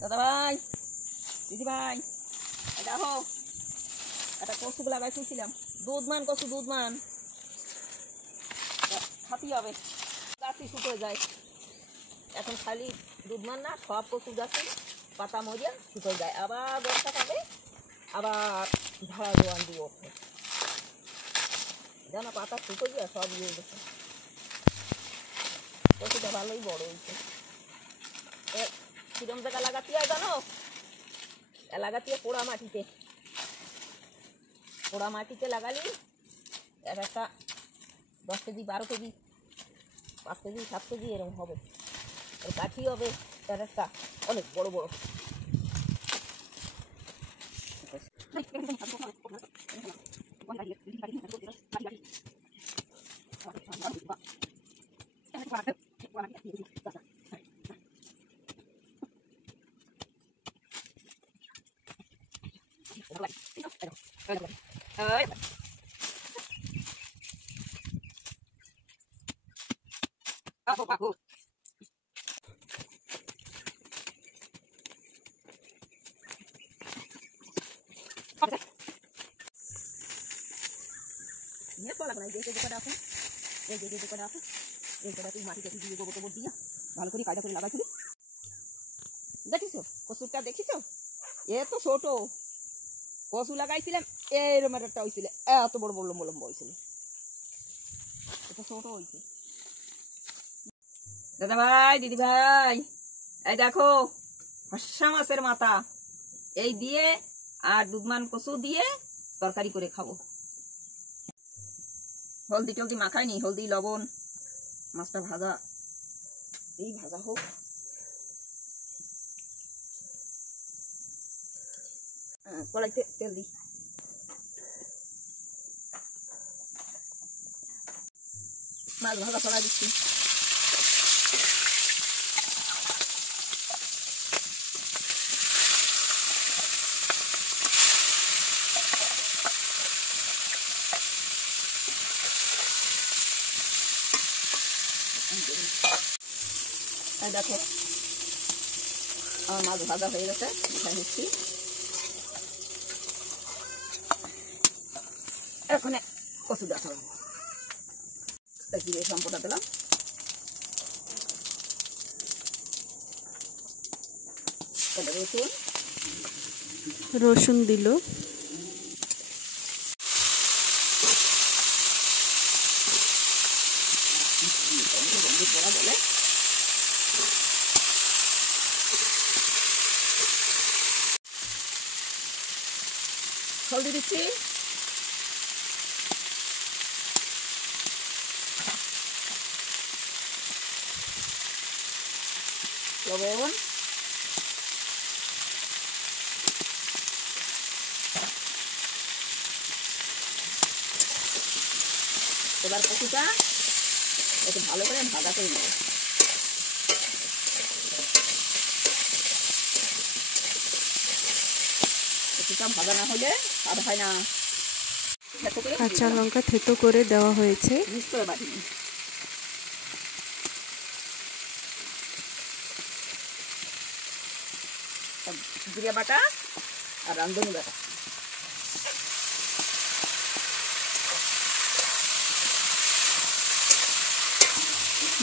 দাদা ভাই, দিদি ভাই, দেখো একটা কচু লাগাই শুয়েছিলাম, দুধমান কচু, দুধমান খাতি হবে, গাছই শুকিয়ে যায়। এখন খালি দুধমান না, সব কচু গাছে পাতা মরিয়া শুকিয়ে যায়, আবার বর্ষা পাবে, আবার ধারা জোয়ান দিয়ে ওঠে, যেন পাতা শুকিয়ে যায়, সব ইয়ে গেছে। কচুটা ভালোই বড় হয়েছে। কিরম জায়গা লাগাতে হয় জানো? লাগাতে হয় পোড়া মাটিতে, পোড়া মাটিতে লাগালি এক একটা 10 কেজি 12 কেজি 5 কেজি 7 কেজি এরকম হবে, আর কাঠি হবে এক একটা অনেক বড় বড়। ভালো করে কায়দা করে লাগাইছিলি, দেখিস কচুরটা, দেখিস এ তো ছোট কচু লাগাইছিলাম, এরকম একটা হয়েছিল, এত বড় বড় লম্ব লম্ব হয়েছিল, এটা ছোট হয়েছে। দাদা ভাই, দিদি ভাই, এই দেখো হাঁসা মাছের মাথা এই দিয়ে আর দুধমান কচু দিয়ে তরকারি করে খাবো। হলদি টলদি মাখাইনি, হলদি লবণ, মাছটা ভাজা, এই ভাজা হোক। কড়াইতে তেল দিই, মাছ ভাজা কড়াই দিচ্ছি, দেখো আমার মাছ ভাজা হয়ে গেছে, মিশাই নিচ্ছি। এখন কচু দেখা জিরে সম্পটা দিলাম, রসুন দিল, হলদি দিচ্ছি, লবণ, এবার কচুটা একটু ভালো করে ভাজা করে নেব। কচুটা ভাজা না হলে স্বাদ হয় না। কাঁচা লঙ্কা থেতো করে দেওয়া হয়েছে, মিক্স করে বাটিনি, জিরে বাটা আর রাঁধুনি বাটা,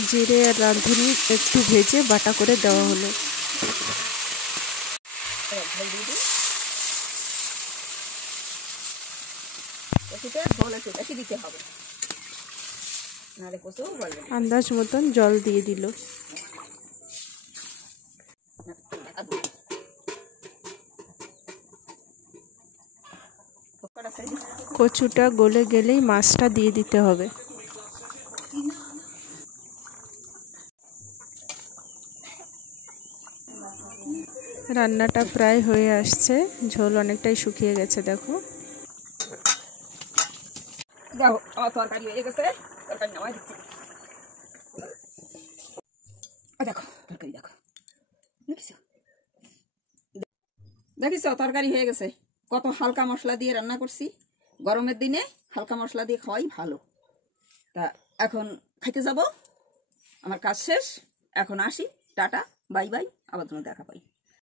জিরে আর রাঁধুনি একটু ভেজে বাটা করে দেওয়া হলো। ঝোল দিয়ে দিই, কচুতে ঝোল একটু বেশি দিতে হবে, নাহলে কচু বলবে। আন্দাজ মতন জল দিয়ে দিল। কচুটা গলে গেলেই মাছটা দিয়ে দিতে হবে। রান্নাটা প্রায় হয়ে আসছে, ঝোল অনেকটাই শুকিয়ে গেছে। দেখো দেখো আমার তরকারি হয়ে গেছে, তরকারি নামাই দিচ্ছি। দেখো তরকারি, দেখো দেখিস তরকারি হয়ে গেছে, কত হালকা মশলা দিয়ে রান্না করছি। গরমের দিনে হালকা মশলা দিয়ে খাওয়াই ভালো। তা এখন খাইতে যাব, আমার কাজ শেষ, এখন আসি, টাটা বাই বাই, আবার তোমার দেখা পাই।